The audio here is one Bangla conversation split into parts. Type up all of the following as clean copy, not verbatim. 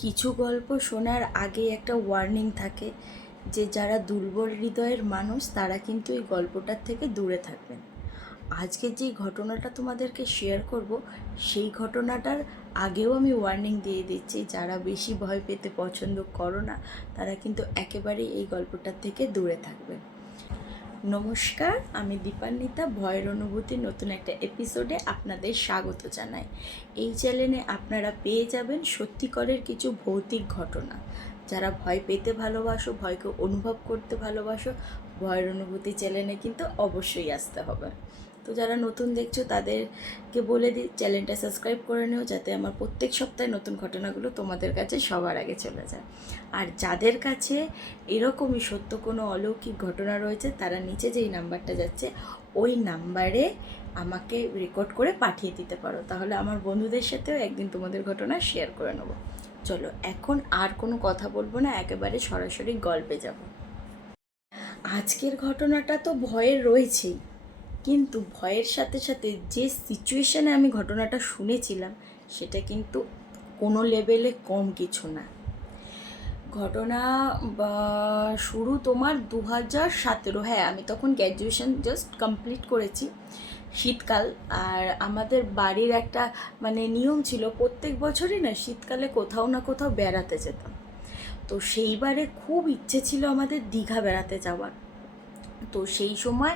কিছু গল্প শোনার আগে একটা ওয়ার্নিং থাকে যে যারা দুর্বল হৃদয়ের মানুষ তারা কিন্তু এই গল্পটার থেকে দূরে থাকবেন। আজকে যে ঘটনাটা তোমাদেরকে শেয়ার করব সেই ঘটনাটার আগেও আমি ওয়ার্নিং দিয়ে দিচ্ছি, যারা বেশি ভয় পেতে পছন্দ করো না তারা কিন্তু একেবারেই এই গল্পটার থেকে দূরে থাকবে। নমস্কার, আমি দীপান্বিতা। ভয়ের অনুভূতির নতুন একটা এপিসোডে আপনাদের স্বাগত জানাই। এই চ্যানেলে আপনারা পেয়ে যাবেন সত্যিকারের কিছু ভৌতিক ঘটনা। যারা ভয় পেতে ভালোবাসো, ভয়কে অনুভব করতে ভালোবাসো, ভয়ের অনুভূতি চ্যানেলে কিন্তু অবশ্যই আসতে হবে। তো যারা নতুন দেখছো তাদেরকে বলে দিই চ্যানেলটা সাবস্ক্রাইব করে নিও, যাতে আমার প্রত্যেক সপ্তাহে নতুন ঘটনাগুলো তোমাদের কাছে সবার আগে চলে যায়। আর যাদের কাছে এরকমই সত্য কোনো অলৌকিক ঘটনা রয়েছে তারা নিচে যেই নাম্বারটা যাচ্ছে ওই নাম্বারে আমাকে রেকর্ড করে পাঠিয়ে দিতে পারো, তাহলে আমার বন্ধুদের সাথেও একদিন তোমাদের ঘটনা শেয়ার করে নেবো। চলো, এখন আর কোনো কথা বলবো না, একেবারে সরাসরি গল্পে যাব। আজকের ঘটনাটা তো ভয়ের রয়েছেই, কিন্তু ভয়ের সাথে সাথে যে সিচুয়েশানে আমি ঘটনাটা শুনেছিলাম সেটা কিন্তু কোনো লেভেলে কম কিছু না। ঘটনা শুরু তোমার 2017। হ্যাঁ, আমি তখন গ্র্যাজুয়েশন জাস্ট কমপ্লিট করেছি, শীতকাল। আর আমাদের বাড়ির একটা নিয়ম ছিল, প্রত্যেক বছরই না শীতকালে কোথাও না কোথাও বেড়াতে যেতাম। তো সেইবারে খুব ইচ্ছে ছিল আমাদের দীঘা বেড়াতে যাওয়ার। তো সেই সময়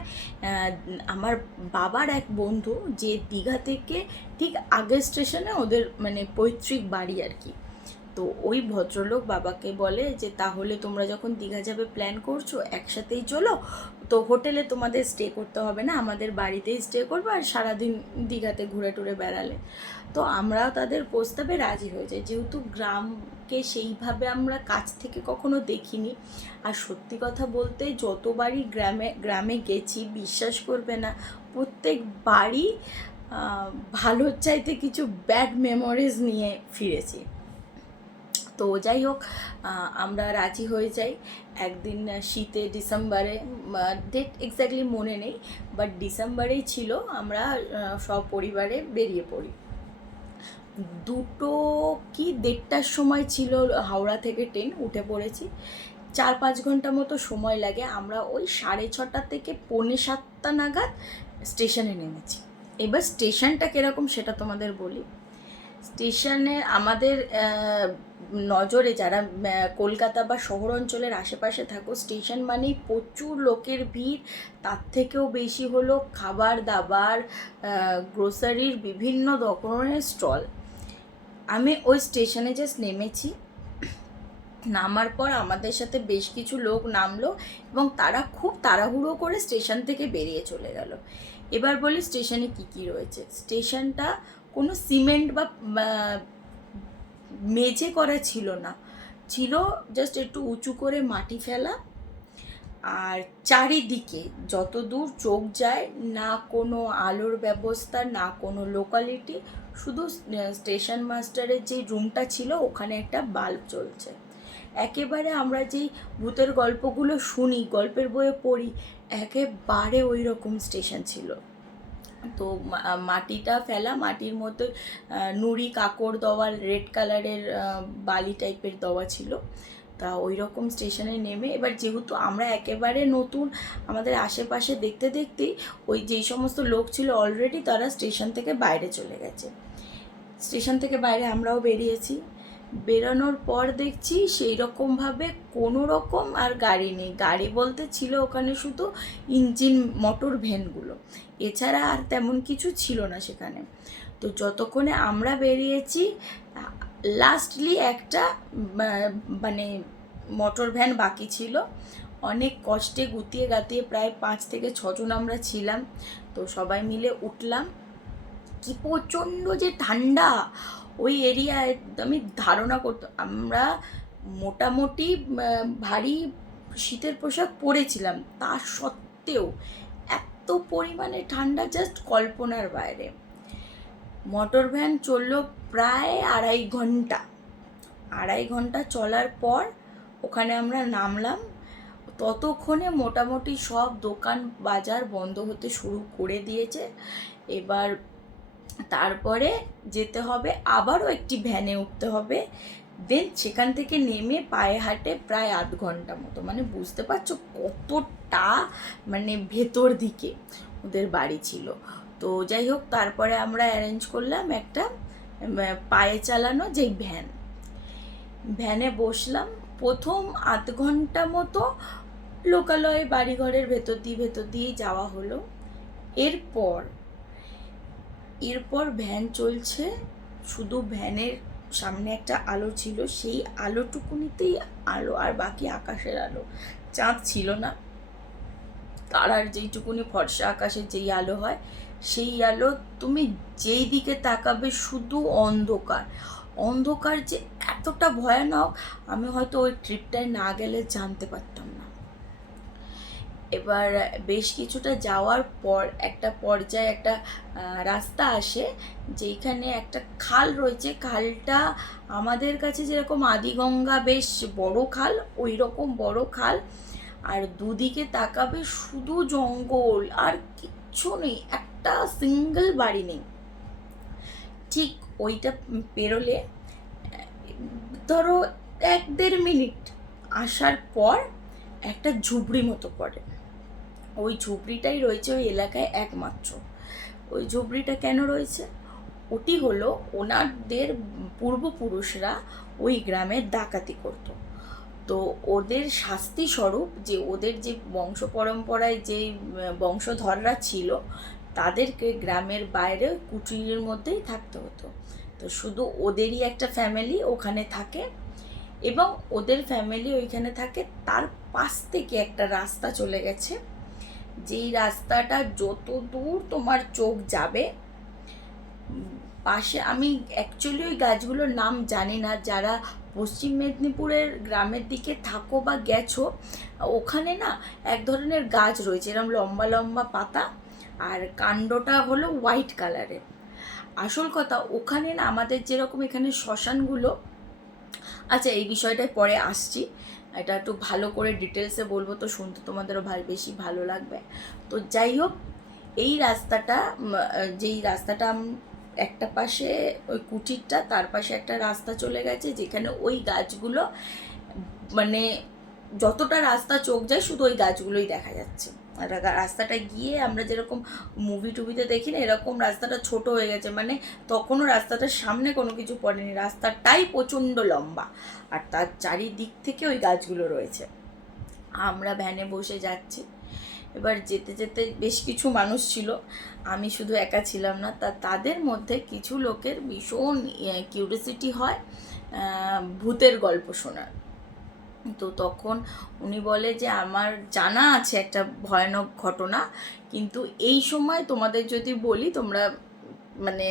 আমার বাবার এক বন্ধু, যে দীঘা থেকে ঠিক আগের স্টেশনে ওদের পৈতৃক বাড়ি আর কি। তো ওই ভদ্রলোক বাবাকে বলে যে তাহলে তোমরা যখন দীঘা যাবে প্ল্যান করছো একসাথেই চলো, তো হোটেলে তোমাদের স্টে করতে হবে না, আমাদের বাড়িতেই স্টে করবো আর সারাদিন দীঘাতে ঘুরে টুরে বেড়ালে। তো আমরাও তাদের প্রস্তাবে রাজি হয়ে যাই, যেহেতু গ্রামকে সেইভাবে আমরা কাছ থেকে কখনো দেখিনি। আর সত্যি কথা বলতে যতবারই গ্রামে গেছি, বিশ্বাস করবে না, প্রত্যেক বাড়ি ভালোর চাইতে কিছু ব্যাড মেমোরিজ নিয়ে ফিরেছি। তো যাই হোক, আমরা রাজি হয়ে যাই। একদিন শীতে ডিসেম্বরে, ডেট এক্স্যাক্টলি মনে নেই, বাট ডিসেম্বরেই ছিল, আমরা সপরিবারে বেরিয়ে পড়ি। 2টো কি 1:30টার সময় ছিল, হাওড়া থেকে ট্রেন উঠে পড়েছি। 4-5 ঘন্টা মতো সময় লাগে। আমরা ওই 6:30 থেকে 6:45 নাগাদ স্টেশনে নেমেছি। এবার স্টেশনটা কীরকম সেটা তোমাদের বলি। স্টেশনে আমাদের নজরে, যারা কলকাতা বা শহর অঞ্চলের আশেপাশে থাকো, স্টেশন মানেই প্রচুর লোকের ভিড়। তার থেকেও বেশি হলো খাবার দাবার, গ্রোসারির বিভিন্ন ধরনের স্টল। আমি ওই স্টেশনে জাস্ট নেমেছি। নামার পর আমাদের সাথে বেশ কিছু লোক নামলো এবং তারা খুব তাড়াহুড়ো করে স্টেশন থেকে বেরিয়ে চলে গেল। এবার বলি স্টেশনে কি কি রয়েছে। স্টেশনটা কোনো সিমেন্ট বা মেঝে করা ছিল না, ছিল জাস্ট একটু উঁচু করে মাটি ফেলা। আর চারিদিকে যত দূর চোখ যায়, না কোনো আলোর ব্যবস্থা, না কোনো লোকালিটি, শুধু স্টেশন মাস্টারের যে রুমটা ছিল ওখানে একটা বাল্ব জ্বলছে। একেবারে আমরা যেই ভূতের গল্পগুলো শুনি, গল্পের বইয়ে পড়ি, একেবারে ওই রকম স্টেশন ছিল। তো মাটিটা ফেলা, মাটির মধ্যে নুড়ি কাকড় দেওয়া, রেড কালারের বালি টাইপের দেওয়া ছিল। তা ওই রকম স্টেশনে নেমে, এবার যেহেতু আমরা একেবারে নতুন, আমাদের আশেপাশে দেখতে দেখতেই ওই যেই সমস্ত লোক ছিল অলরেডি তারা স্টেশন থেকে বাইরে চলে গেছে। স্টেশন থেকে বাইরে আমরাও বেরিয়েছি। বেরোনোর পর দেখছি সেই রকমভাবে কোনো রকম আর গাড়ি নেই। গাড়ি বলতে ছিল ওখানে শুধু ইঞ্জিন মোটর ভ্যানগুলো, এছাড়া আর তেমন কিছু ছিল না সেখানে। তো যতক্ষণে আমরা বেরিয়েছি, লাস্টলি একটা মোটর ভ্যান বাকি ছিল। অনেক কষ্টে গুতিয়ে গাতিয়ে প্রায় 5 থেকে 6 জন আমরা ছিলাম। তো সবাই মিলে উঠলাম। কি প্রচণ্ড যে ঠান্ডা ওই এরিয়ায়, আমি ধারণা করতো, আমরা মোটামুটি ভারী শীতের পোশাক পরেছিলাম, তা সত্ত্বেও এত পরিমাণে ঠান্ডা জাস্ট কল্পনার বাইরে। মোটর ভ্যান চললো প্রায় 2.5 ঘন্টা। 2.5 ঘন্টা চলার পর ওখানে আমরা নামলাম। ততক্ষণে মোটামুটি সব দোকান বাজার বন্ধ হতে শুরু করে দিয়েছে। এবার তারপরে যেতে হবে, আবারও একটি ভ্যানে উঠতে হবে, দেন সেখান থেকে নেমে পায়ে হাঁটে প্রায় 0.5 ঘন্টা মতো, মানে বুঝতে পারছো কতটা মানে ভেতর দিকে ওদের বাড়ি ছিল। তো যাই হোক, তারপরে আমরা অ্যারেঞ্জ করলাম একটা পায়ে চালানো যেই ভ্যানে বসলাম। প্রথম 0.5 ঘন্টা মতো লোকালয়ে বাড়িঘরের ভেতর দিয়েই যাওয়া হলো। এরপর ভ্যান চলছে, শুধু ভ্যানের সামনে একটা আলো ছিল, সেই আলোটুকুনিতেই আলো, আর বাকি আকাশের আলো, চাঁদ ছিল না। তারার যেইটুকুনি ফর্সা আকাশের যেই আলো হয়, সেই আলো, তুমি যেই দিকে তাকাবে শুধু অন্ধকার। অন্ধকার যে এতটা ভয়ানক, আমি হয়তো ওই ট্রিপটায় না গেলে জানতে পারতাম না। এবার বেশ কিছুটা যাওয়ার পর একটা পর্যায়ে একটা রাস্তা আসে, যেখানে একটা খাল রয়েছে। খালটা আমাদের কাছে যেরকম আদিগঙ্গা বেশ বড় খাল, ওই রকম বড় খাল, আর দুদিকে তাকাবে শুধু জঙ্গল, আর কিচ্ছু নেই, একটা সিঙ্গেল বাড়ি নেই। ঠিক ওইটা পেরোলে ধরো 1-1.5 মিনিট আসার পর একটা ঝুপড়ি মতো পড়ে। ওই ঝুপড়িটাই রয়েছে ওই এলাকায় একমাত্র। ওই ঝুপড়িটা কেন রয়েছে? ওটি হলো ওনাদের পূর্বপুরুষরা ওই গ্রামে ডাকাতি করতো। তো ওদের শাস্তি স্বরূপ, যে ওদের যে বংশ পরম্পরায় যে বংশধররা ছিল, তাদেরকে গ্রামের বাইরে কুটিরের মধ্যেই থাকতে হতো। তো শুধু ওদেরই একটা ফ্যামিলি ওখানে থাকে, এবং ওদের ফ্যামিলি ওইখানে থাকে। তার পাশ থেকে একটা রাস্তা চলে গেছে, যেই রাস্তাটা যত দূর তোমার চোখ যাবে পাশে, আমি অ্যাকচুয়ালি ওই গাছগুলোর নাম জানি না, যারা পশ্চিম মেদিনীপুরের গ্রামের দিকে থাকো বা গেছো, ওখানে না এক ধরনের গাছ রয়েছে, এরকম লম্বা লম্বা পাতা, আর কাণ্ডটা হলো হোয়াইট কালারের। আসল কথা, ওখানে না আমাদের যেরকম এখানে শ্মশানগুলো, আচ্ছা এই বিষয়টায় পরে আসছি, এটা একটু ভালো করে ডিটেলসে বলবো, তো শুনতে তোমাদেরও বেশি ভালো লাগবে। তো যাই হোক, এই রাস্তাটা, যেই রাস্তাটা একটা পাশে ওই কুটিরটা, তার পাশে একটা রাস্তা চলে গেছে, যেখানে ওই গাছগুলো, মানে যতটা রাস্তা চোখ যায় শুধু ওই গাছগুলোই দেখা যাচ্ছে। আর রাস্তাটা গিয়ে আমরা যেরকম মুভি টুভিতে দেখি না, এরকম রাস্তাটা ছোট হয়ে গেছে, মানে তখনও রাস্তাটার সামনে কোনো কিছু পড়েনি, রাস্তাটাই প্রচণ্ড লম্বা, আর তার চারিদিক থেকে ওই গাছগুলো রয়েছে। আমরা ভ্যানে বসে যাচ্ছি। এবার যেতে যেতে বেশ কিছু মানুষ ছিল, আমি শুধু একা ছিলাম না। তাদের মধ্যে কিছু লোকের ভীষণ কিউরিওসিটি হয় ভূতের গল্প শোনার। তো তখন উনি বলে যে আমার জানা আছে একটা ভয়ানক ঘটনা, কিন্তু এই সময় তোমাদের যদি বলি তোমরা মানে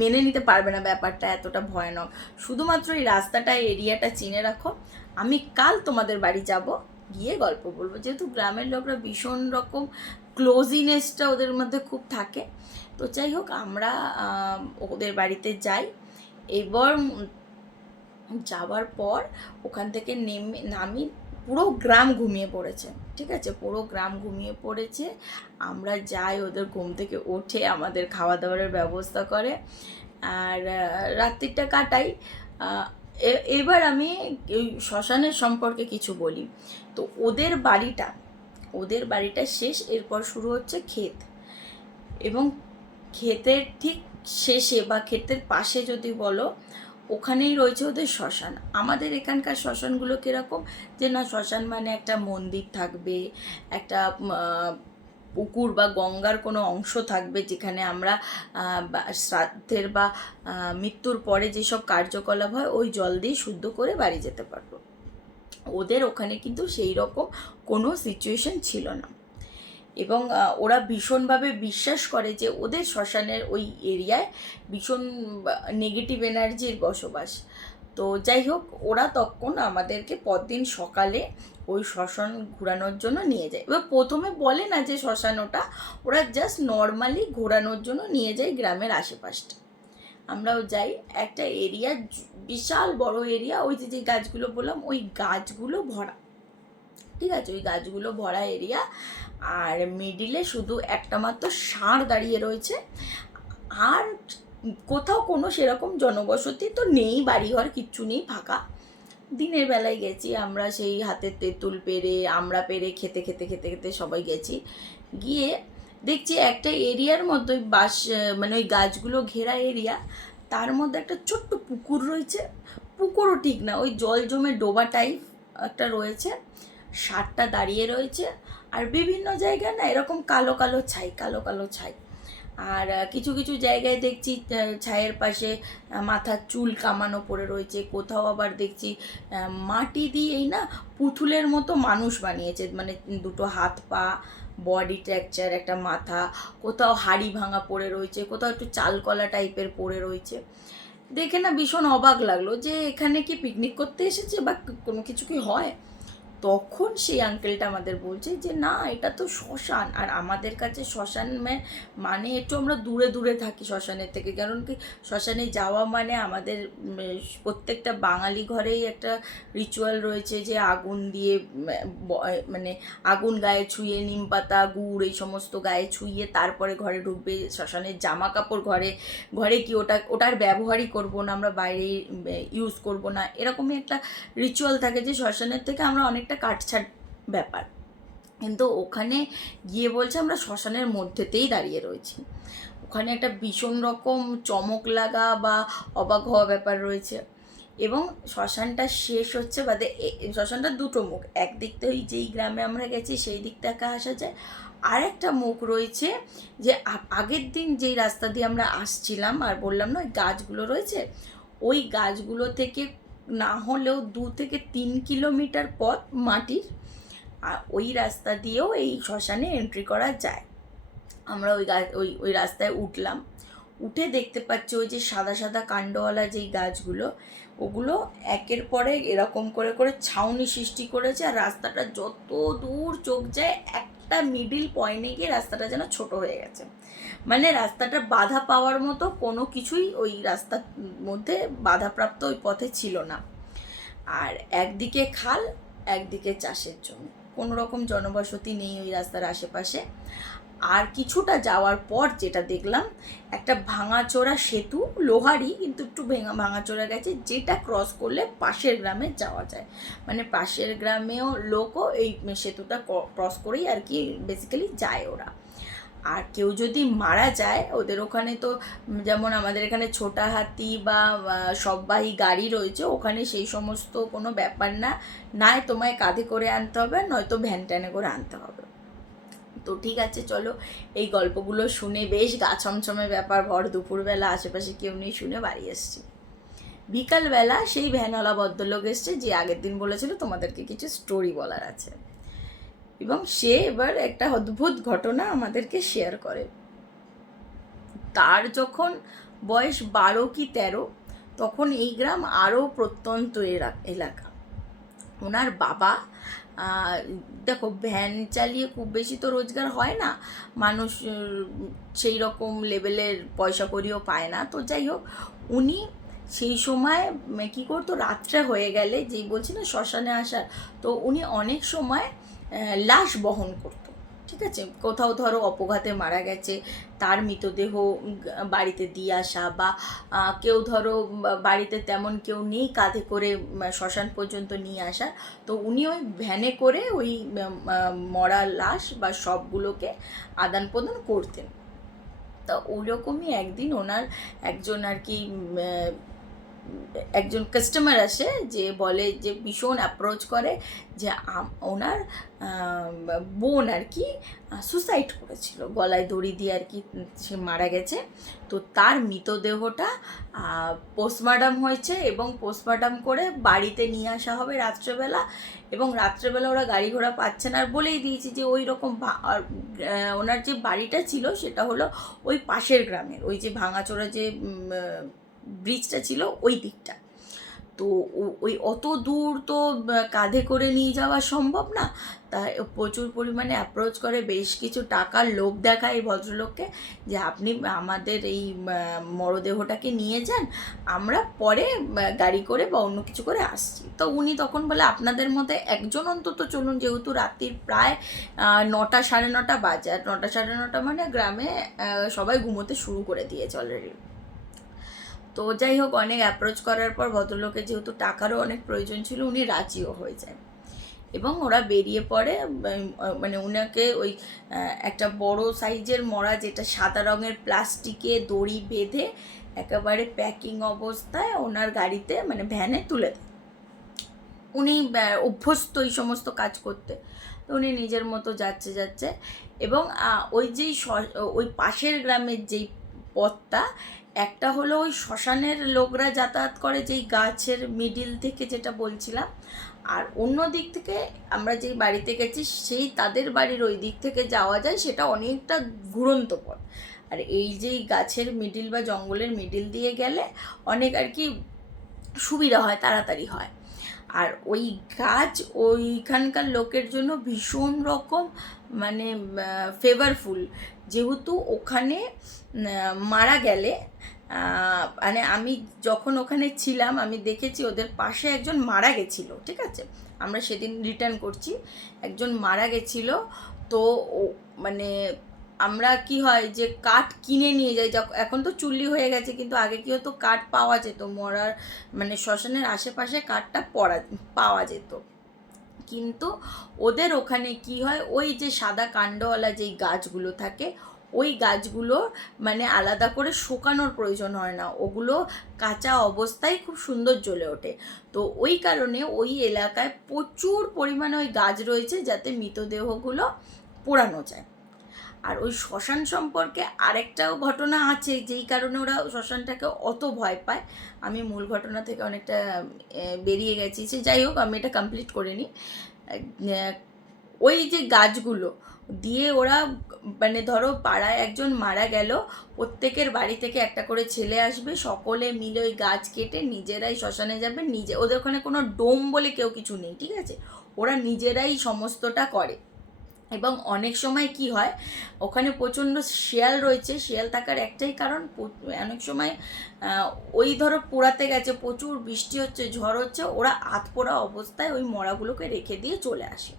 মেনে নিতে পারবে না, ব্যাপারটা এতটা ভয়ানক। শুধুমাত্র এই রাস্তাটা, এরিয়াটা চিনে রাখো, আমি কাল তোমাদের বাড়ি যাব, গিয়ে গল্প বলবো। যেহেতু গ্রামের লোকরা ভীষণ রকম ক্লোজিনেসটা ওদের মধ্যে খুব থাকে। তো যাই হোক, আমরা ওদের বাড়িতে যাই। এবার যাওয়ার পর ওখান থেকে নামি, পুরো গ্রাম ঘুমিয়ে পড়েছে, ঠিক আছে, পুরো গ্রাম ঘুমিয়ে পড়েছে। আমরা যাই, ওদের ঘুম থেকে ওঠে, আমাদের খাওয়া দাওয়ার ব্যবস্থা করে, আর রাত্রিটা কাটাই। এবার আমি ওই শ্মশানের সম্পর্কে কিছু বলি। তো ওদের বাড়িটা শেষ, এরপর শুরু হচ্ছে ক্ষেত, এবং ক্ষেতের ঠিক শেষে বা ক্ষেতের পাশে যদি বলো, ওখানেই রয়েছে ওদের শ্মশান। আমাদের এখানকার শ্মশানগুলো কীরকম, যে না শ্মশান মানে একটা মন্দির থাকবে, একটা পুকুর বা গঙ্গার কোনো অংশ থাকবে, যেখানে আমরা শ্রাদ্ধের বা মৃত্যুর পরে যেসব কার্যকলাপ হয় ওই জল দিয়ে শুদ্ধ করে বাড়ি যেতে পারবো। ওদের ওখানে কিন্তু সেই রকম কোনো সিচুয়েশন ছিল না, এবং ওরা ভীষণভাবে বিশ্বাস করে যে ওদের শ্মশানের ওই এরিয়ায় ভীষণ নেগেটিভ এনার্জির বসবাস। তো যাই হোক, ওরা তখন আমাদেরকে পরদিন সকালে ওই শ্মশান ঘোরানোর জন্য নিয়ে যায়। এবার প্রথমে বলে না যে শ্মশান ওরা জাস্ট নর্মালি ঘোরানোর জন্য নিয়ে যায় গ্রামের আশেপাশটা। আমরাও যাই, একটা এরিয়া, বিশাল বড় এরিয়া, ওই যে গাছগুলো বললাম ওই গাছগুলো ভরা, ঠিক আছে, ওই গাছগুলো ভরা এরিয়া, আর মিডিলে শুধু একটা মাত্র ষাঁড় দাঁড়িয়ে রয়েছে। আর কোথাও কোনো সেরকম জনবসতি তো নেই, বাড়িঘর কিচ্ছু নেই, ফাঁকা। দিনের বেলায় গেছি আমরা, সেই হাতে তেঁতুল পেড়ে আমরা পেড়ে খেতে খেতে খেতে খেতে সবাই গেছি। গিয়ে দেখছি একটা এরিয়ার মধ্যে ওই মানে ওই গাছগুলো ঘেরা এরিয়া, তার মধ্যে একটা ছোট্ট পুকুর রয়েছে। পুকুরও ঠিক না, ওই জল জমে ডোবা টাইপ একটা রয়েছে, ষাটটা দাঁড়িয়ে রয়েছে। আর বিভিন্ন জায়গায় না এরকম কালো কালো ছাই, কালো কালো ছাই। আর কিছু কিছু জায়গায় দেখছি ছায়ের পাশে মাথার চুল কামানো পড়ে রয়েছে, কোথাও আবার দেখছি মাটি দিয়েই না পুতুলের মতো মানুষ বানিয়েছে, মানে দুটো হাত পা, বডি টেক্সচার, একটা মাথা, কোথাও হাড়ি ভাঙা পড়ে রয়েছে, কোথাও একটু চালকলা টাইপের পড়ে রয়েছে। দেখে না ভীষণ অবাক লাগলো যে এখানে কি পিকনিক করতে এসেছে বা কোনো কিছু কি হয়। তখন সেই আঙ্কেলটা আমাদের বলছে যে না, এটা তো শ্মশান। আর আমাদের কাছে শ্মশান মানে একটু আমরা দূরে দূরে থাকি শ্মশানের থেকে, কারণ কি শ্মশানে যাওয়া মানে আমাদের প্রত্যেকটা বাঙালি ঘরেই একটা রিচুয়াল রয়েছে যে আগুন দিয়ে মানে আগুন গায়ে ছুঁয়ে, নিম পাতা, গুড় এই সমস্ত গায়ে ছুঁয়ে তারপরে ঘরে ঢুকবে। শ্মশানের জামা কাপড় ঘরে ঘরে কি ওটার ব্যবহারই করবো না, আমরা বাইরে ইউজ করব না, এরকমই একটা রিচুয়াল থাকে যে শ্মশানের থেকে আমরা অনেকটা কাটছাট ব্যাপার। কিন্তু ওখানে গিয়ে বলছে আমরা শ্মশানের মধ্যেতেই দাঁড়িয়ে রয়েছি। ওখানে একটা ভীষণ রকম চমক লাগা বা অবাক হওয়া ব্যাপার রয়েছে। এবং শ্মশানটা শেষ হচ্ছে বাদে শ্মশানটা দুটো মুখ, একদিক থেকে ওই যেই গ্রামে আমরা গেছি সেই দিক থেকে আসা যায়, আর একটা মুখ রয়েছে যে আগের দিন যেই রাস্তা দিয়ে আমরা আসছিলাম আর বললাম না ওই গাছগুলো রয়েছে, ওই গাছগুলো থেকে না হলেও 2 থেকে 3 কিলোমিটার পথ মাটির, আর ওই রাস্তা দিয়েও এই শ্মশানে এন্ট্রি করা যায়। আমরা ওই রাস্তায় উঠলাম, উঠে দেখতে পাচ্ছি ওই যে সাদা সাদা কাণ্ডওয়ালা যেই গাছগুলো, ওগুলো একের পরে এরকম করে করে ছাউনি সৃষ্টি করেছে। আর রাস্তাটা যত দূর চোখ যায় একটা মিডিল পয়েন্টে গিয়ে রাস্তাটা যেন ছোট হয়ে গেছে, মানে রাস্তাটা বাধা পাওয়ার মতো কোনো কিছুই ওই রাস্তার মধ্যে বাধাপ্রাপ্ত ওই পথে ছিল না। আর একদিকে খাল, একদিকে চাষের জমি, কোনো রকম জনবসতি নেই ওই রাস্তার আশেপাশে। আর কিছুটা যাওয়ার পর যেটা দেখলাম, একটা ভাঙাচোরা সেতু, লোহারই কিন্তু একটু ভাঙাচোরা গেছে, যেটা ক্রস করলে পাশের গ্রামে যাওয়া যায়। মানে পাশের গ্রামেও লোকও এই সেতুটা ক্রস করেই আর কি বেসিক্যালি যায় ওরা। আর কেউ যদি মারা যায় ওদের ওখানে, তো যেমন আমাদের এখানে ছোটা হাতি বা সববাহী গাড়ি রয়েছে, ওখানে সেই সমস্ত কোনো ব্যাপার না, নয় তোমায় কাঁধে করে আনতে হবে, নয়তো ভ্যান ট্যানে করে আনতে হবে। তো ঠিক আছে, চলো এই গল্পগুলো শুনে বেশ গা ছমছমে ব্যাপার, ভর দুপুরবেলা, আশেপাশে কেউ নেই, শুনে বাড়ি এসছি। বিকালবেলা সেই ভ্যানওয়ালা ভদ্রলোক এসছে যে আগের দিন বলেছিল তোমাদেরকে কিছু স্টোরি বলার আছে, এবং সে এবার একটা অদ্ভুত ঘটনা আমাদেরকে শেয়ার করে। তার যখন বয়স 12 কি 13, তখন এই গ্রাম আরও প্রত্যন্ত এলাকা। ওনার বাবা, দেখো ভ্যান চালিয়ে খুব বেশি তো রোজগার হয় না, মানুষ সেই রকম লেভেলের পয়সা করিও পায় না। তো যাই হোক, উনি সেই সময় কী করতো, রাত্রে হয়ে গেলে, যেই বলছি না শ্মশানে আসার, তো উনি অনেক সময় লাশ বহন করতো। ঠিক আছে, কোথাও ধরো অপঘাতে মারা গেছে, তার মৃতদেহ বাড়িতে দিয়ে আসা, বা কেউ ধরো বাড়িতে তেমন কেউ নেই, কাঁধে করে শ্মশান পর্যন্ত নিয়ে আসা, তো উনি ওই ভ্যানে করে ওই মরা লাশ বা সবগুলোকে আদান প্রদান করতেন। তা ওরকমই একদিন ওনার একজন আর কি একজন কাস্টমার আসে, যে বলে যে ভীষণ অ্যাপ্রোচ করে যে ওনার বোন আর কি সুসাইড করেছিল, গলায় দড়ি দিয়ে আর কি সে মারা গেছে। তো তার মৃতদেহটা পোস্টমর্টম হয়েছে, এবং পোস্টমর্টম করে বাড়িতে নিয়ে আসা হবে রাত্রেবেলা। এবং রাত্রেবেলা ওরা গাড়ি ঘোড়া পাচ্ছে না, আর বলেই দিয়েছি যে ওই রকম ওনার যে বাড়িটা ছিল সেটা হলো ওই পাশের গ্রামের, ওই যে ভাঙাচোরা যে ব্রিজটা ছিল ওই দিকটা। তো ওই অত দূর তো কাঁধে করে নিয়ে যাওয়া সম্ভব না, তাই প্রচুর পরিমাণে অ্যাপ্রোচ করে, বেশ কিছু টাকার লোভ দেখায় এই ভদ্রলোককে যে আপনি আমাদের এই মরদেহটাকে নিয়ে যান, আমরা পরে গাড়ি করে বা অন্য কিছু করে আসছি। তো উনি তখন বলে আপনাদের মধ্যে একজন অন্তত চলুন, যেহেতু রাত্রির প্রায় 9টা 9:30 বাজে, আর 9টা 9:30 মানে গ্রামে সবাই ঘুমোতে শুরু করে দিয়েছে অলরেডি। তো যাই হোক, অনেক অ্যাপ্রোচ করার পর ভদ্রলোকের যেহেতু টাকারও অনেক প্রয়োজন ছিল, উনি রাজিও হয়ে যায় এবং ওরা বেরিয়ে পড়ে। মানে ওনাকে ওই একটা বড় সাইজের মরা, যেটা সাদা রঙের প্লাস্টিকে দড়ি বেঁধে একেবারে প্যাকিং অবস্থায় ওনার গাড়িতে মানে ভ্যানে তুলে দেয়। উনি অভ্যস্ত এই সমস্ত কাজ করতে, তো উনি নিজের মতো যাচ্ছে এবং ওই পাশের গ্রামের যেই পথটা, একটা হলো ওই শ্মশানের লোকরা যাতায়াত করে যেই গাছের মিডিল থেকে, যেটা বলছিলাম, আর অন্য দিক থেকে আমরা যেই বাড়িতে গেছি সেই তাদের বাড়ির ওই দিক থেকে যাওয়া যায়, সেটা অনেকটা ঘুরন্ত পথ। আর এই যেই গাছের মিডিল বা জঙ্গলের মিডিল দিয়ে গেলে অনেক আর কি সুবিধা হয়, তাড়াতাড়ি হয়। আর ওই গাছ ওইখানকার লোকের জন্য ভীষণ রকম মানে ফেভারফুল, যেহেতু ওখানে মারা গেলে মানে আমি যখন ওখানে ছিলাম আমি দেখেছি ওদের পাশে একজন মারা গেছিলো, ঠিক আছে, আমরা সেদিন রিটার্ন করছি, একজন মারা গেছিলো। তো মানে আমরা কি হয় যে কাঠ কিনে নিয়ে যাই, এখন তো চুল্লি হয়ে গেছে, কিন্তু আগে কি হতো, কাঠ পাওয়া যেত মরার মানে শ্মশানের আশেপাশে কাঠটা পাওয়া যেত। কিন্তু ওদের ওখানে কি হয়, ওই যে সাদা কাণ্ডওয়ালা যেই গাছগুলো থাকে, ওই গাছগুলো মানে আলাদা করে শুকানোর প্রয়োজন হয় না, ওগুলো কাঁচা অবস্থায় খুব সুন্দর জ্বলে ওঠে। তো ওই কারণে ওই এলাকায় প্রচুর পরিমাণে ওই গাছ রয়েছে যাতে মৃতদেহগুলো পোড়ানো যায়। আর ওই শ্মশান সম্পর্কে আরেকটাও ঘটনা আছে, যেই কারণে ওরা শ্মশানটাকে অত ভয় পায়। আমি মূল ঘটনা থেকে অনেকটা বেরিয়ে গেছি, সে যাই হোক, আমি এটা কমপ্লিট করে নিই। ওই যে গাছগুলো দিয়ে ওরা মানে ধরো পাড়ায় একজন মারা গেল, প্রত্যেকের বাড়ি থেকে একটা করে ছেলে আসবে, সকলে মিলে ওই গাছ কেটে নিজেরাই শ্মশানে যাবে, ওদের ওখানে কোনো ডোম বলে কেউ কিছু নেই, ঠিক আছে, ওরা নিজেরাই সমস্তটা করে। এবং অনেক সময় কি হয়, ওখানে প্রচণ্ড শিয়াল রয়েছে, শিয়াল থাকার একটাই কারণ, অনেক সময় ওই ধরো পোড়াতে গেছে, প্রচুর বৃষ্টি হচ্ছে, ঝড় হচ্ছে, ওরা আধপোড়া অবস্থায় ওই মরাগুলোকে রেখে দিয়ে চলে আসে।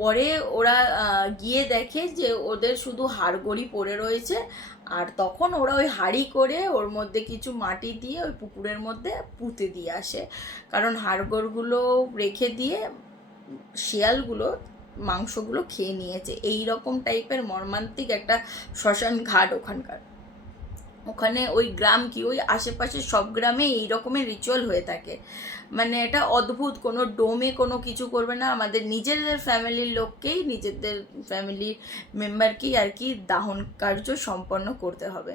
পরে ওরা গিয়ে দেখে যে ওদের শুধু হাড়গড়ি পড়ে রয়েছে, আর তখন ওরা ওই হাঁড়ি করে ওর মধ্যে কিছু মাটি দিয়ে ওই পুকুরের মধ্যে পুঁতে দিয়ে আসে, কারণ হাড়গোড়গুলো রেখে দিয়ে শিয়ালগুলো মাংসগুলো খেয়ে নিয়েছে। এই রকম টাইপের মর্মান্তিক একটা শ্মশান ঘাট ওখানকার। ওখানে ওই গ্রাম কি, ওই আশেপাশে সব গ্রামে এই রকমের রিচুয়াল হয়ে থাকে। মানে এটা অদ্ভুত, কোনো ডোমে কোনো কিছু করবে না, আমাদের নিজেদের ফ্যামিলির লোককেই, নিজেদের ফ্যামিলির মেম্বারকেই আর কি দাহন কার্য সম্পন্ন করতে হবে।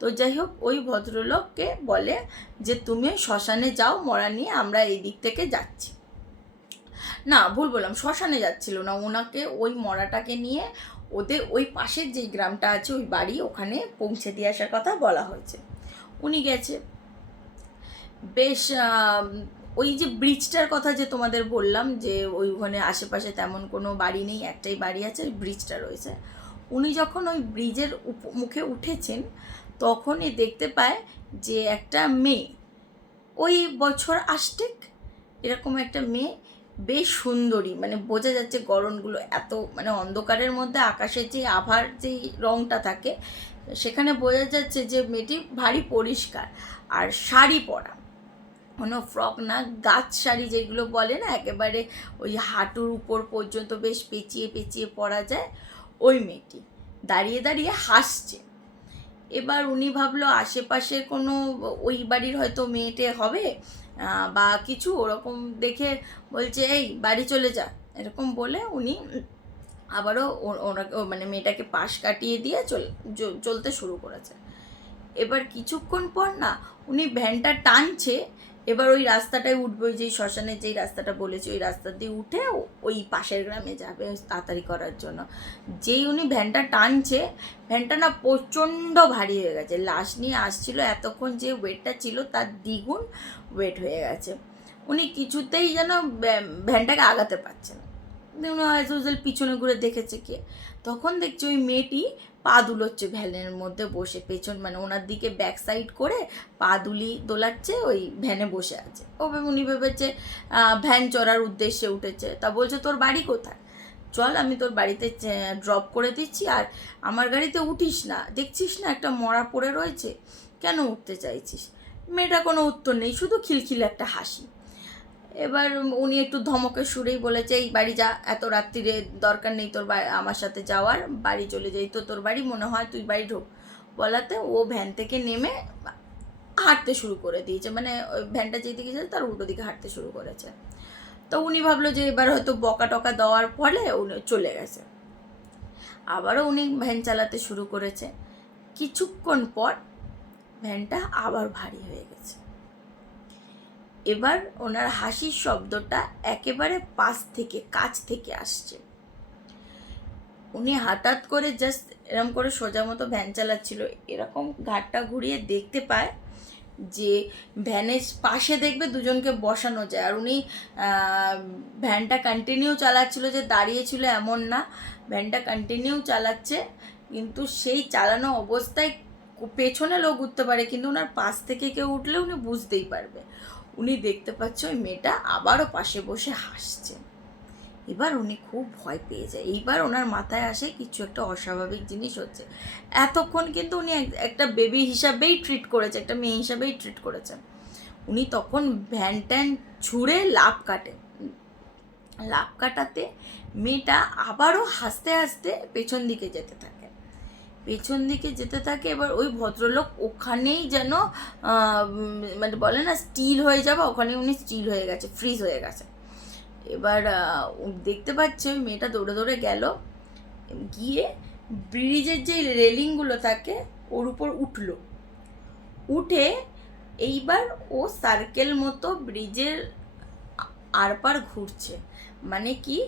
তো যাই হোক, ওই ভদ্রলোককে বলে যে তুমি শ্মশানে যাও মরা নিয়ে, আমরা এই দিক থেকে যাচ্ছি। না, ভুল বললাম, শ্মশানে যাচ্ছিল না, ওনাকে ওই মরাটাকে নিয়ে ওদের ওই পাশের যেই গ্রামটা আছে ওই বাড়ি, ওখানে পৌঁছে দিয়ে আসার কথা বলা হয়েছে। উনি গেছে। বেশ ওই যে ব্রিজটার কথা যে তোমাদের বললাম, যে ওইখানে আশেপাশে তেমন কোনো বাড়ি নেই, একটাই বাড়ি আছে, ওই ব্রিজটা রয়েছে। উনি যখন ওই ব্রিজের মুখে উঠেছেন, তখনই দেখতে পায় যে একটা মেয়ে, ওই বছর 8 এরকম একটা মেয়ে, বেশ সুন্দরী, মানে বোঝা যাচ্ছে গড়নগুলো এত, মানে অন্ধকারের মধ্যে আকাশের যে আভার যেই রঙটা থাকে, সেখানে বোঝা যাচ্ছে যে মেয়েটি ভারী পরিষ্কার, আর শাড়ি পরা, কোনো ফ্রক না, গাছ শাড়ি যেগুলো বলে না, একেবারে ওই হাঁটুর উপর পর্যন্ত বেশ পেঁচিয়ে পেঁচিয়ে পরা যায়। ওই মেয়েটি দাঁড়িয়ে দাঁড়িয়ে হাসছে। এবার উনি ভাবলো আশেপাশে কোনো ওই বাড়ির হয়তো মেয়েটে হবে বা কিছু, ওরকম দেখে বলছে এই বাড়ি চলে যা, এরকম বলে উনি আবারও ওনাকে মানে মেয়েটাকে পাশ কাটিয়ে দিয়ে চলতে শুরু করেছে। এবার কিছুক্ষণ পর না, উনি ভ্যানটা টানছে, এবার ওই রাস্তাটায় উঠবে, ওই যেই শ্মশানের যেই রাস্তাটা বলেছি ওই রাস্তা দিয়ে উঠে ওই পাশের গ্রামে যাবে তাড়াতাড়ি করার জন্য। যেই উনি ভ্যানটা টানছে, ভ্যানটা না প্রচণ্ড ভারী হয়ে গেছে, লাশ নিয়ে আসছিল, এতক্ষণ যে ওয়েটটা ছিল তার দ্বিগুণ ওয়েট হয়ে গেছে। উনি কিছুতেই যেন ভ্যানটাকে আগাতে পারছেন না। উনি হয়তো পিছনে ঘুরে দেখেছে কে, তখন দেখছি ওই মেয়েটি পা দুলোচ্ছে ভ্যানের মধ্যে বসে, পেছন মানে ওনার দিকে ব্যাক সাইড করে পা দোলাচ্ছে, ওই ভ্যানে বসে আছে। উনি ভেবেছে ভ্যান চড়ার উদ্দেশ্যে উঠেছে। তা বলছে তোর বাড়ি কোথায়, চল আমি তোর বাড়িতে ড্রপ করে দিচ্ছি, আর আমার গাড়িতে উঠিস না, দেখছিস না একটা মরা পড়ে রয়েছে, কেন উঠতে চাইছিস? মেয়েটা কোনো উত্তর নেই, শুধু খিলখিল একটা হাসি। এবার উনি একটু ধমকের সুরেই বলেছে এই বাড়ি যা, এত রাত্রিরে দরকার নেই তোর আমার সাথে যাওয়ার, বাড়ি চলে যাই, তো তোর বাড়ি মনে হয়, তুই বাড়ি ঢোক। বলাতে ও ভ্যান থেকে নেমে হাঁটতে শুরু করে দিয়েছে, মানে ওই ভ্যানটা যেদিকে যায় তার উল্টো দিকে হাঁটতে শুরু করেছে। তো উনি ভাবলো যে এবার হয়তো বকা টকা দেওয়ার ফলে উনি চলে গেছে। আবারও উনি ভ্যান চালাতে শুরু করেছে। কিছুক্ষণ পর ভ্যানটা আবার ভারী হয়ে গেছে। এবার ওনার হাসির শব্দটা একেবারে কাছ থেকে আসছে। উনি হঠাৎ করে জাস্ট এরকম করে সোজা মতো ভ্যান চালাচ্ছিল, এরকম ঘাটটা ঘুরিয়ে দেখতে পায় যে ভ্যানের পাশে দেখবে দুজনকে বসানো যায়, আর উনি ভ্যানটা কন্টিনিউ চালাচ্ছিল, যে দাঁড়িয়েছিল এমন না, ভ্যানটা কন্টিনিউ চালাচ্ছে। কিন্তু সেই চালানো অবস্থায় পেছনে লোক উঠতে পারে, কিন্তু ওনার পাশ থেকে কেউ উঠলে উনি বুঝতেই পারবে। উনি দেখতে পাচ্ছে ওই মেয়েটা আবারও পাশে বসে হাসছে। এবার উনি খুব ভয় পেয়ে যায়। এইবার ওনার মাথায় আসে কিছু একটা অস্বাভাবিক জিনিস হচ্ছে। এতক্ষণ কিন্তু উনি একটা বেবি হিসাবেই ট্রিট করেছে, একটা মেয়ে হিসাবেই ট্রিট করেছেন। উনি তখন ভ্যান ট্যান ছুঁড়ে লাফ কাটে। লাফ কাটাতে মেয়েটা আবারও হাসতে হাসতে পেছন দিকে যেতে থাকে। এবার ওই ভদ্রলোক ওখানেই যেন মানে বলে না স্টিল হয়ে যাবে, ওখানে উনি স্টিল হয়ে গেছে, ফ্রিজ হয়ে গেছে। এবার দেখতে পাচ্ছে ওই মেয়েটা দৌড়ে দৌড়ে গেল, গিয়ে ব্রিজের যে রেলিংগুলো থাকে ওর উপর উঠে এইবার ও সার্কেল মতো ব্রিজের আরপার ঘুরছে। মানে কি,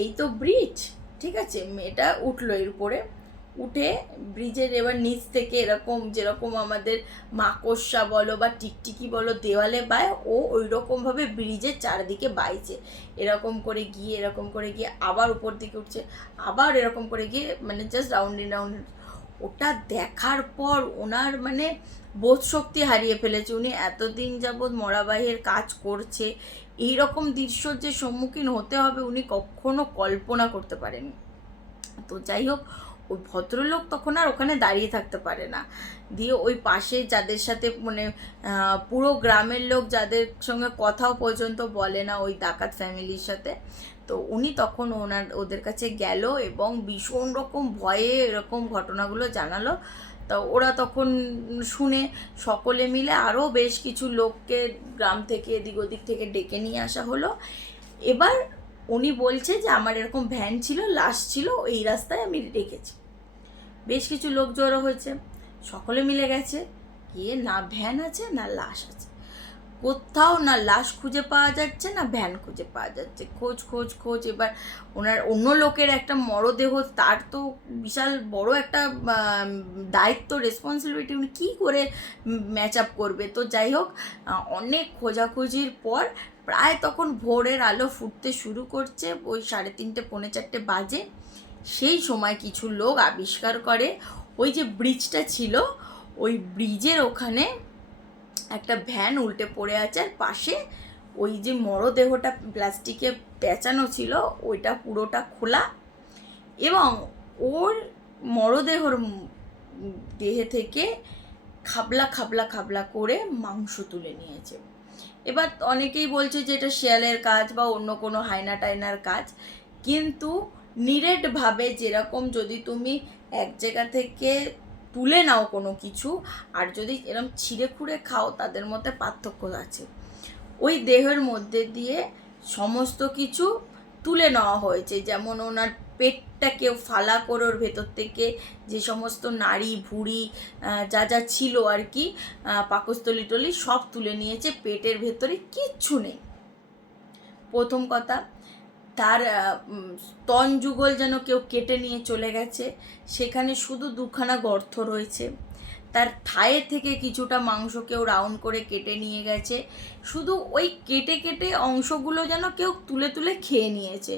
এই তো ব্রিজ, ঠিক আছে, মেয়েটা উঠলো এর উপরে, উঠে ব্রিজের এবার নিচ থেকে এরকম যেরকম আমাদের মাকড়সা বলো বা টিকটিকি বলো দেওয়ালে বায়, ও ওই রকমভাবে ব্রিজের চারদিকে বাইছে, এরকম করে গিয়ে আবার উপর দিকে উঠছে, আবার এরকম করে গিয়ে মানে জাস্ট রাউন্ড। ওটা দেখার পর ওনার মানে বোধ শক্তি হারিয়ে ফেলেছে। উনি এতদিন যাবৎ মরাবাহীর কাজ করছে, এইরকম দৃশ্যর যে সম্মুখীন হতে হবে উনি কখনো কল্পনা করতে পারেনি। তো যাই হোক, ওই ভদ্রলোক তখন আর ওখানে দাঁড়িয়ে থাকতে পারে না, দিয়ে ওই পাশে যাদের সাথে মানে পুরো গ্রামের লোক যাদের সঙ্গে কথাও পর্যন্ত বলে না ওই ডাকাত ফ্যামিলির সাথে, তো উনি তখন ওদের কাছে গেল এবং ভীষণ রকম ভয়ে এরকম ঘটনাগুলো জানালো। তা ওরা তখন শুনে সকলে মিলে আরও বেশ কিছু লোককে গ্রাম থেকে এদিক ওদিক থেকে ডেকে নিয়ে আসা হলো। এবার উনি বলছে যে আমার এরকম ভ্যান ছিল, লাশ ছিল, এই রাস্তায় আমি রেখেছি। বেশ কিছু লোক জড়ো হয়েছে, সকলে মিলে গেছে, গিয়ে না ভ্যান আছে না লাশ আছে, কোথাও না লাশ খুঁজে পাওয়া যাচ্ছে না ভ্যান খুঁজে পাওয়া যাচ্ছে। খোঁজ। এবার ওনার অন্য লোকের একটা মরদেহ, তার তো বিশাল বড় একটা দায়িত্ব, রেসপন্সিবিলিটি, উনি কী করে ম্যাচ আপ করবে। তো যাই হোক, অনেক খোঁজাখুঁজির পর প্রায় তখন ভোরের আলো ফুটতে শুরু করছে, ওই 3:30 পৌনে 4 বাজে। সেই সময় কিছু লোক আবিষ্কার করে ওই যে ব্রিজটা ছিল, ওই ব্রিজের ওখানে একটা ভ্যান উল্টে পড়ে আছে, আর পাশে ওই যে মরদেহটা প্লাস্টিকে পেঁচানো ছিল ওইটা পুরোটা খোলা, এবং ওর মরদেহর দেহে থেকে খাবলা করে মাংস তুলে নিয়েছে। এবার অনেকেই বলছে যে এটা শেয়ালের কাজ বা অন্য কোনো হায়না টাইনার কাজ, কিন্তু নিরেটভাবে যেরকম যদি তুমি এক জায়গা থেকে তুলে নাও কোনো কিছু, আর যদি এরকম ছিঁড়ে খুঁড়ে খাও, তাদের মধ্যে পার্থক্য আছে। ওই দেহের মধ্যে দিয়ে সমস্ত কিছু তুলে নেওয়া হয়েছে, যেমন ওনার পেটটা কেউ ফালা করে ওর ভেতর থেকে যে সমস্ত নাড়ি ভুঁড়ি যা যা ছিল আর কি, পাকস্থলী টলি সব তুলে নিয়েছে, পেটের ভেতরে কিচ্ছু নেই। প্রথম কথা, তার স্তন যুগল যেন কেউ কেটে নিয়ে চলে গেছে, সেখানে শুধু দুখানা গর্ত রয়েছে। তার থায়ে থেকে কিছুটা মাংস কেউ রাউন্ড করে কেটে নিয়ে গেছে, শুধু ওই কেটে কেটে অংশগুলো যেন কেউ তুলে তুলে খেয়ে নিয়েছে,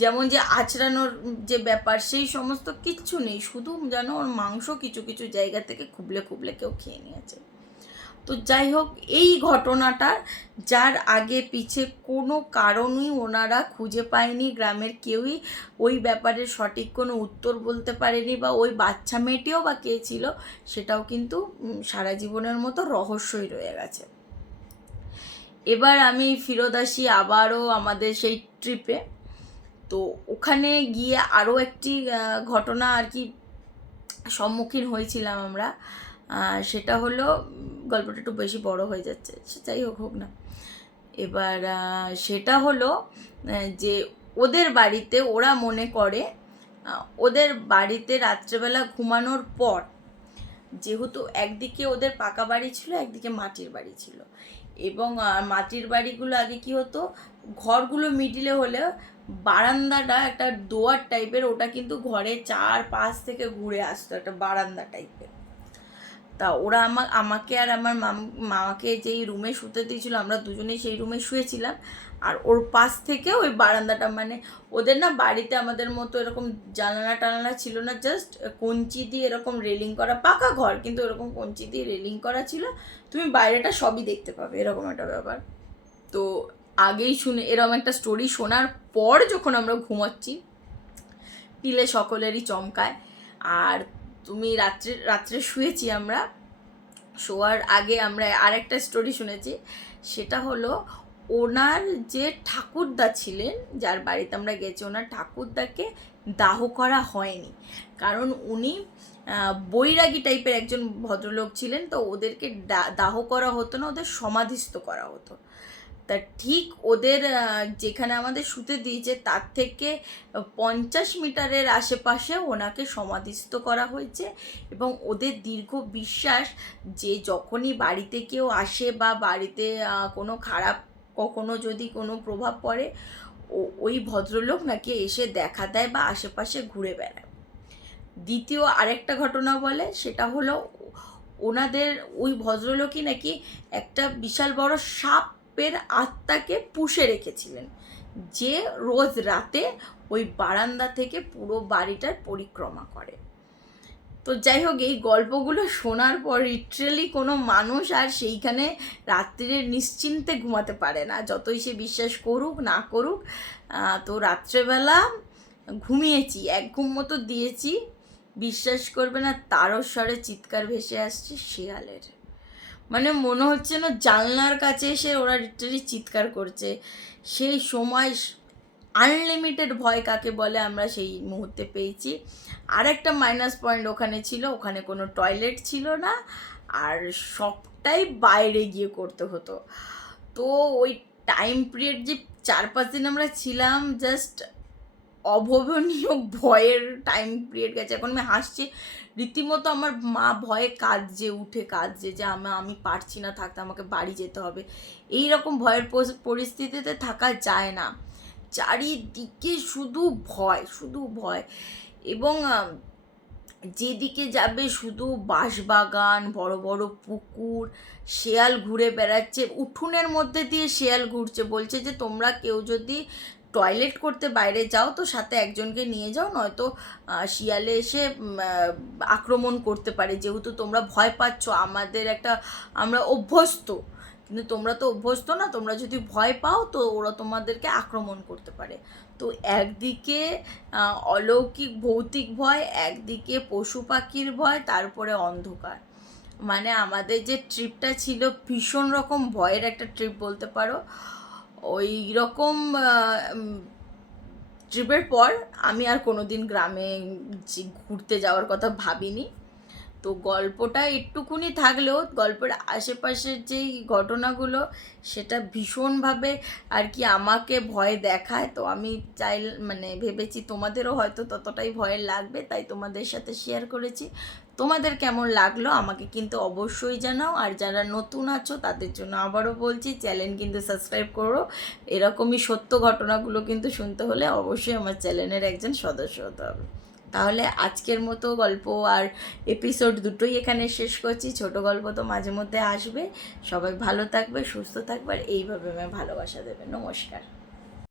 যেমন যে আঁচড়ানোর যে ব্যাপার সেই সমস্ত কিচ্ছু নেই, শুধু যেন ওর মাংস কিছু কিছু জায়গা থেকে খুবলে খুবলে কেউ খেয়ে নিয়েছে। তো যাই হোক, এই ঘটনাটার যার আগে পিছে কোনো কারণই ওনারা খুঁজে পায়নি, গ্রামের কেউই ওই ব্যাপারে সঠিক কোনো উত্তর বলতে পারেনি, বা ওই বাচ্চা মেয়েটিও বা কে ছিল সেটাও কিন্তু সারা জীবনের মতো রহস্যই রয়ে গেছে। এবার আমি ফিরত আসি আবারও আমাদের সেই ট্রিপে। তো ওখানে গিয়ে আরও একটি ঘটনা আর কি সম্মুখীন হয়েছিলাম আমরা। সেটা হলো, গল্পটা একটু বেশি বড় হয়ে যাচ্ছে, সে যাই হোক না। এবার সেটা হলো যে ওদের বাড়িতে ওরা মনে করে, ওদের বাড়িতে রাত্রেবেলা ঘুমানোর পর, যেহেতু একদিকে ওদের পাকা বাড়ি ছিল, একদিকে মাটির বাড়ি ছিল, এবং মাটির বাড়িগুলো আগে কি হতো, ঘরগুলো মিডিলে হলেও বারান্দাটা একটা দোয়ার টাইপের, ওটা কিন্তু ঘরে চারপাশ থেকে ঘুরে আসতো, একটা বারান্দা টাইপের। তা ওরা আমাকে আর আমার মামাকে যেই রুমে শুতে দিয়েছিল, আমরা দুজনেই সেই রুমে শুয়েছিলাম, আর ওর পাশ থেকে ওই বারান্দাটা, মানে ওদের না বাড়িতে আমাদের মতো এরকম জানালা টানালা ছিল না, জাস্ট কঞ্চি দিয়ে এরকম রেলিং করা, পাকা ঘর কিন্তু এরকম কঞ্চি দিয়ে রেলিং করা ছিল, তুমি বাইরেটা সবই দেখতে পাবে, এরকম একটা ব্যাপার। তো আগেই শুনে এরকম একটা স্টোরি শোনার পর যখন আমরা ঘুমাচ্ছি, পিলে সকলেরই চমকায়। আর তুমি রাত্রে শুয়েছি আমরা, শোয়ার আগে আমরা আরেকটা স্টোরি শুনেছি, সেটা হলো ওনার যে ঠাকুরদা ছিলেন, যার বাড়িতে আমরা গেছি, ওনার ঠাকুরদাকে দাহ করা হয়নি, কারণ উনি বৈরাগী টাইপের একজন ভদ্রলোক ছিলেন, তো ওদেরকে দাহ করা হতো না, ওদের সমাধিস্থ করা হতো। তা ঠিক ওদের যেখানে আমাদের শুতে দিয়েছে তার থেকে 50 মিটারের আশেপাশে ওনাকে সমাধিস্থ করা হয়েছে, এবং ওদের দীর্ঘ বিশ্বাস যে যখনই বাড়িতে কেউ আসে বা বাড়িতে কোনো খারাপ কখনো যদি কোনো প্রভাব পড়ে, ওই ভদ্রলোক নাকি এসে দেখা দেয় বা আশেপাশে ঘুরে বেড়ায়। দ্বিতীয় আরেকটা ঘটনা বলে, সেটা হলো ওনাদের ওই ভদ্রলোকই নাকি একটা বিশাল বড় সাপের আত্মাকে পুষে রেখেছিলেন, যে রোজ রাতে ওই বারান্দা থেকে পুরো বাড়িটার পরিক্রমা করে। তো যাই হোক, এই গল্পগুলো শোনার পর লিটারেলি কোনো মানুষ আর সেইখানে রাত্রিরে নিশ্চিন্তে ঘুমাতে পারে না, যতই সে বিশ্বাস করুক না করুক। তো রাত্রেবেলা ঘুমিয়েছি, এক ঘুম মতো দিয়েছি, বিশ্বাস করবে না, তারস্বরে চিৎকার ভেসে আসছে শিয়ালের। মানে মনে হচ্ছে না জানলার কাছে এসে ওরা লিটারালি চিৎকার করছে। সেই সময় আনলিমিটেড ভয় কাকে বলে আমরা সেই মুহূর্তে পেয়েছি। আরেকটা মাইনাস পয়েন্ট ওখানে ছিল, ওখানে কোনো টয়লেট ছিল না, আর সবটাই বাইরে গিয়ে করতে হতো। তো ওই টাইম পিরিয়ড যে 4-5 দিন আমরা ছিলাম, জাস্ট অভাবনীয় ভয়ের টাইম পিরিয়ড গেছে। এখন আমি হাসছি, রীতিমতো আমার মা ভয়ে কাঁদছে যে আমি পারছি না থাকতে, আমাকে বাড়ি যেতে হবে। এই রকম ভয়ের পরিস্থিতিতে থাকা যায় না, চারিদিকে শুধু ভয়, এবং যেদিকে যাবে শুধু বাঁশবাগান, বড় বড় পুকুর, শেয়াল ঘুরে বেড়াচ্ছে, উঠোনের মধ্যে দিয়ে শেয়াল ঘুরছে, বলছে যে তোমরা কেউ যদি টয়লেট করতে বাইরে যাও তো সাথে একজনকে নিয়ে যাও, নয়তো শিয়ালে এসে আক্রমণ করতে পারে, যেহেতু তোমরা ভয় পাচ্ছ, আমরা অভ্যস্ত, কিন্তু তোমরা তো অভ্যস্ত না, তোমরা যদি ভয় পাও তো ওরা তোমাদেরকে আক্রমণ করতে পারে। তো একদিকে অলৌকিক ভৌতিক ভয়, একদিকে পশু পাখির ভয়, তারপরে অন্ধকার। মানে আমাদের যে ট্রিপটা ছিল ভীষণ রকম ভয়ের একটা ট্রিপ বলতে পারো। ওই রকম ট্রিপের পর আমি আর কোনো দিন গ্রামে ঘুরতে যাওয়ার কথা ভাবিনি। তো গল্পটা একটুকুনি থাকলেও গল্পের আশেপাশের যেই ঘটনাগুলো সেটা ভীষণভাবে আর কি আমাকে ভয় দেখায়। তো আমি চাই মানে ভেবেছি তোমাদেরও হয়তো ততটাই ভয় লাগবে, তাই তোমাদের সাথে শেয়ার করেছি। তোমাদের কেমন লাগলো আমাকে কিন্তু অবশ্যই জানাও। আর যারা নতুন আছো তাদের জন্য আবারও বলছি, চ্যানেল কিন্তু সাবস্ক্রাইব করো। এরকমই সত্য ঘটনাগুলো কিন্তু শুনতে হলে অবশ্যই আমার চ্যানেলের একজন সদস্য হতে হবে। তাহলে আজকের মতো গল্প আর এপিসোড দুটোই এখানে শেষ করছি। ছোট গল্প তো মাঝে মধ্যে আসবে। সবাই ভালো থাকবে, সুস্থ থাকবে, আর এইভাবে আমায় ভালোবাসা দেবে। নমস্কার।